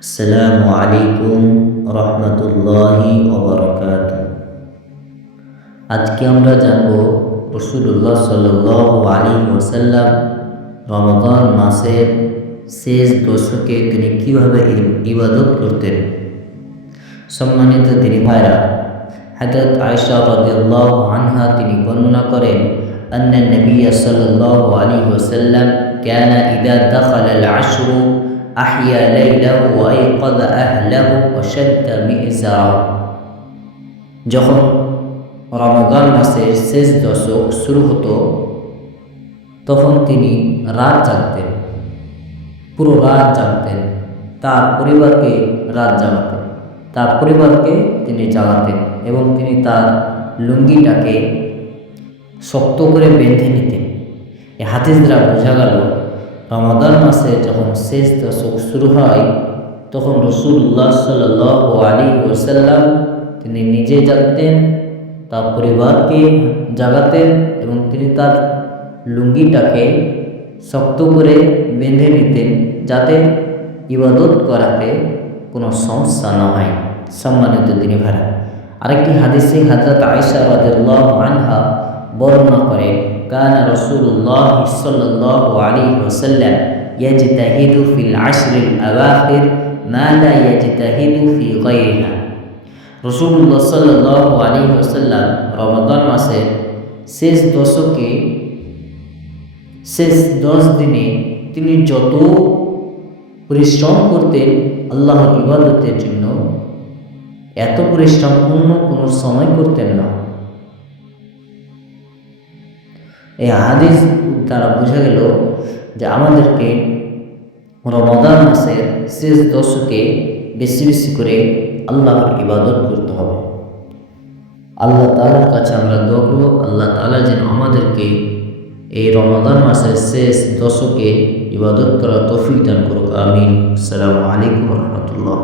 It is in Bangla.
আসসালামু আলাইকুম রহমতুল্লাহি ওয়া বারাকাতুহু। আজকে আমরা জানব রাসূলুল্লাহ সাল্লাল্লাহু আলাইহি ওয়াসাল্লাম রমাদান মাসের শেষ দশকে তিনি কীভাবে ইবাদত করতেন। সম্মানিত দিনী ভাইরা, হযরত আয়েশা রাদিয়াল্লাহু আনহা তিনি বর্ণনা করেন, আন্না নবী সাল্লাল্লাহু আলাইহি ওয়াসাল্লাম কানা ইযা দাখালাল আশরু আহিয়া লাইলাহু ওয়া আইকাযা আহলাহু ওয়া শাদ্দা মি'জারাহু। যখন রমাদান মাসের শেষ দশক শুরু হতো তখন তিনি রাত জাগতেন, পুরো রাত জাগতেন, তার পরিবারকে তিনি জাগাতেন এবং তিনি তার লুঙ্গিটাকে শক্ত করে বেঁধে নিতেন। এই হাদিস দ্বারা বোঝা গেল রমাদান মাসে যখন শেষ দশক শুরু হয় তখন রাসূলুল্লাহ সাল্লাল্লাহু আলাইহি ওয়াসাল্লাম তিনি নিজে জাগতেন, তার পরিবারকে জাগাতেন এবং তিনি তার লুঙ্গিটাকে শক্ত করে বেঁধে নিতেন যাতে ইবাদত করাতে কোনো সমস্যা না হয়। সম্মানিত দিনী ভাইরা, আরেকটি হাদিসে হযরত আয়েশা রাদিয়াল্লাহু আনহা বর্ণনা করেন, কানা রাসূলুল্লাহ সাল্লাল্লাহু আলাইহি ওয়াসাল্লাম ইয়াজতাহিদু ফিল আশরিল আওয়াখির মা লা ইয়াজতাহিদু ফি গায়রিহা। রাসূলুল্লাহ সাল্লাল্লাহু আলাইহি ওয়াসাল্লাম রমাদান মাসের শেষ দশকে শেষ 10 দিনে তিনি যত পরিশ্রম করতেন আল্লাহর ইবাদতের জন্য, এত পরিশ্রম অন্য কোনো সময় করতেন না। এই হাদিস দ্বারা বোঝা গেল যে আমাদেরকে রমাদান মাসের শেষ দশকে বেশি বেশি করে আল্লাহর ইবাদত করতে হবে। আল্লাহ তাআলার কাছে আমরা দোয়া করব, আল্লাহ তাআলা যেন আমাদেরকে এই রমাদান মাসের শেষ দশকে ইবাদত করার তৌফিক দান করুক। আমিন। আসসালামু আলাইকুম ওয়া রাহমাতুল্লাহ।